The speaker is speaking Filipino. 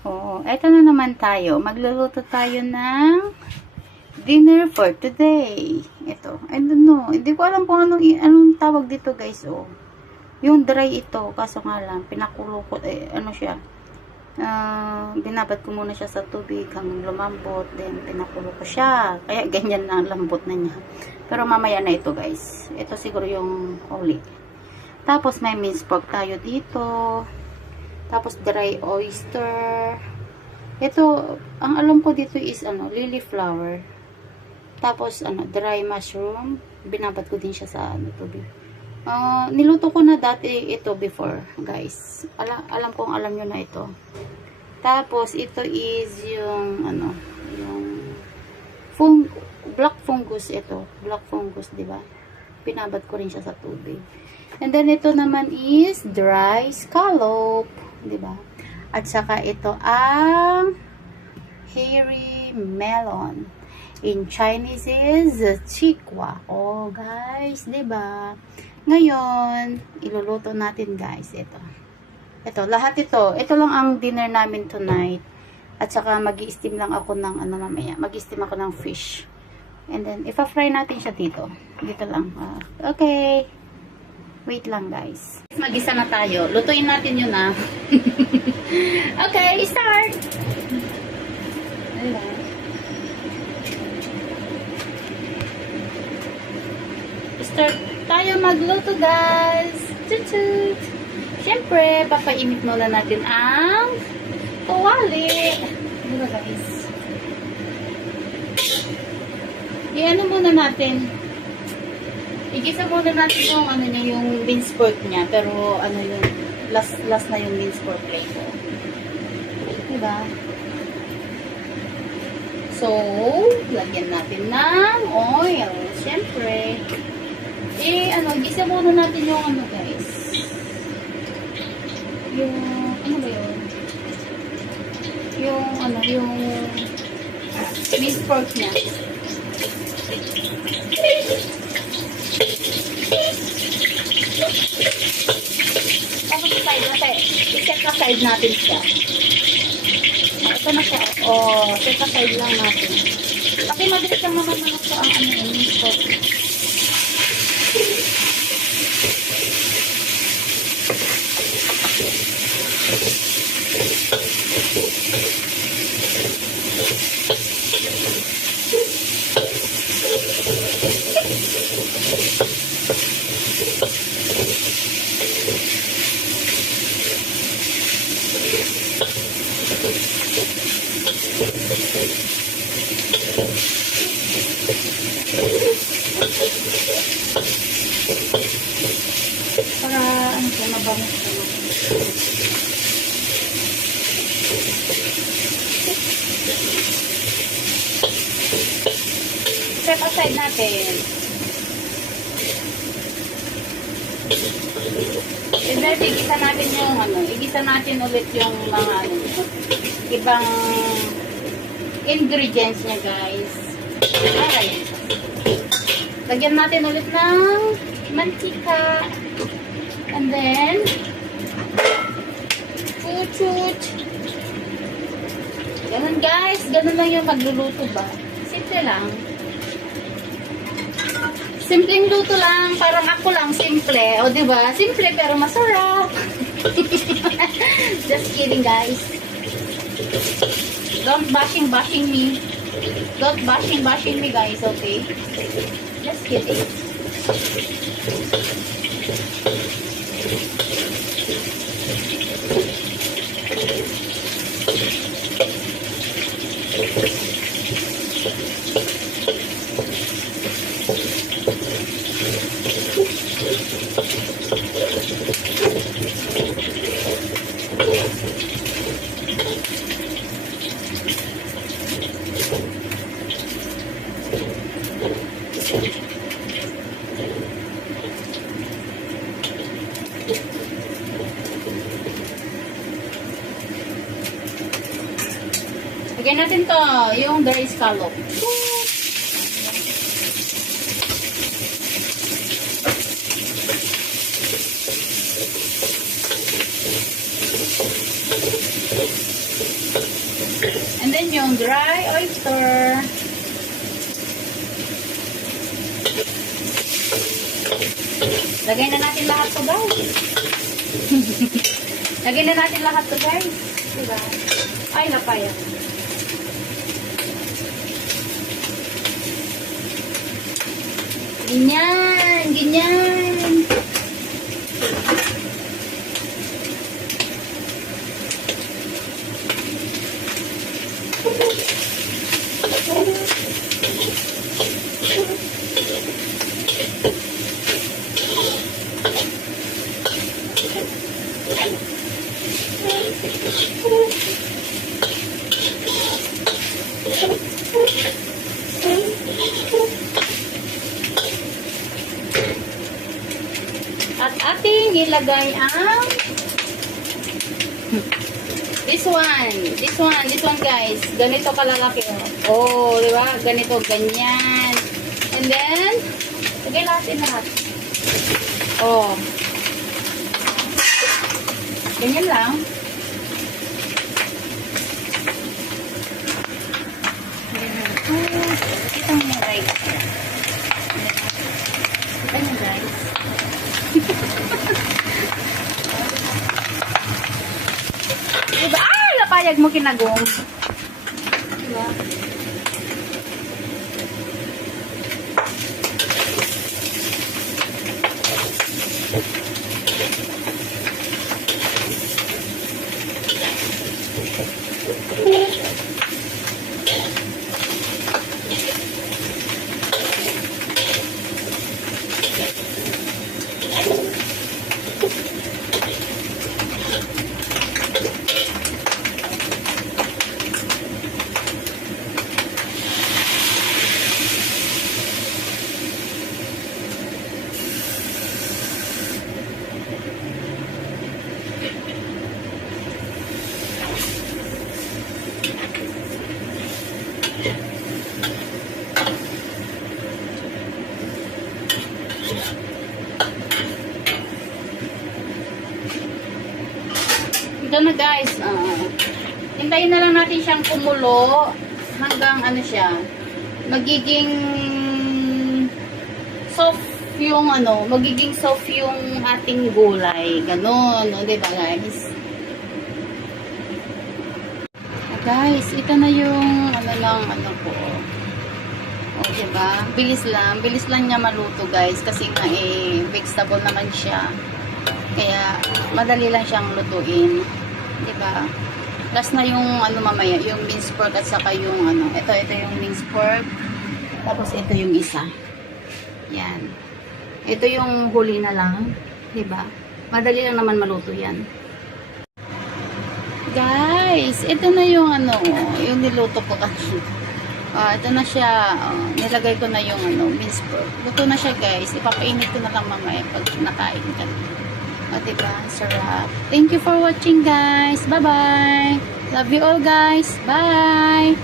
Oo, eto na naman tayo. Magluluto tayo ng dinner for today. Ito, I don't know. Hindi ko alam kung anong tawag dito, guys. Oh. Yung dry ito, kaso nga lang, pinakulo ko, ano siya. Binabad ko muna siya sa tubig hanggang lumambot. Then, pinakulo ko siya. Kaya, ganyan na lambot na niya. Pero, mamaya na ito, guys. Ito siguro yung uli. Tapos, may minced pork tayo dito. Tapos, dry oyster. Ito, ang alam ko dito is, lily flower. Tapos, dry mushroom. Binabad ko din siya sa, tubig. Niluto ko na dati ito before, guys. Alam kong alam nyo na ito. Tapos, ito is yung, yung black fungus ito. Black fungus, diba? Pinabad ko rin siya sa tubig. And then, ito naman is dry scallop. Diba? At saka ito ang hairy melon. In Chinese is chikwa. Oh, guys, diba? Ngayon, iluluto natin, guys, ito. Ito, lahat ito. Ito lang ang dinner namin tonight. At saka mag-i-steam lang ako ng, mamaya. Mag-i-steam ako ng fish. And then, ipa-fry natin siya dito. Dito lang. Okay. Wait lang, guys. Mag-isa na tayo. Lutuin natin yun, Okay, start! Ayan. Start tayo magluto, guys. Chut-chut! Siyempre, papainit muna natin ang tuwali. Diba, guys? I-ano muna natin. Igisa muna natin yung yung minced pork niya, pero yung last na yung minced pork leg ko. Diba? So, lagyan natin ng oil. Siyempre. Igisa muna natin yung guys. Yung, ba yun? Yung minced pork niya. Tapos i-set aside natin siya. Ito na siya. Set aside lang natin. Kasi mabilis lang naman ito ang minced pork. Para siya mabango naman. Set aside natin. And then, igisa natin yung igisa natin ulit yung mga ibang ingredients niya, guys. Alright. Lagyan natin ulit ng mantika. And then, chut-chut. Ganun, guys. Ganun lang yung magluluto ba. Simple lang. Simpleng luto lang. Parang ako lang, simple. O, diba? Simple pero masarap. Just kidding, guys. Don't bashing me. Don't bashing me, guys, okay? Just kidding. Lagyan natin to, yung dry scallop. yung dry oyster. Lagay na natin lahat to, guys. Lagay na natin lahat to, guys. Diba? Ay, napaya. Ganyan, ganyan. At ating ilagay ang this one guys. Ganito kalalaki. Oh, di ba? Ganito, ganyan. And then, lagay natin lahat. Oh. Ganyan lang. Ito mo guys. Ito mo guys. Diba? Ah! Napayag mo kinagong. Diba? Ito na guys, hintayin na lang natin siyang kumulo hanggang ano siya, magiging soft yung magiging soft yung ating gulay, ganon, o diba guys? Guys, ito na yung ano po, o diba, bilis lang niya maluto guys, kasi nga vegetable naman siya, kaya madali lang siyang lutuin. Diba? Last na yung mamaya, yung minced pork at saka yung ito yung minced pork. Tapos ito yung isa. Yan. Ito yung huli na lang, 'di ba? Madali lang naman maluto 'yan. Guys, ito na yung yung niluto ko kanina. Ito na siya. Nilagay ko na yung minced pork. Luto na siya, guys. Ipapainit ko na lang mamaya pag nakain ka. Diba? Sarap. Thank you for watching guys. Bye-bye. Love you all guys. Bye.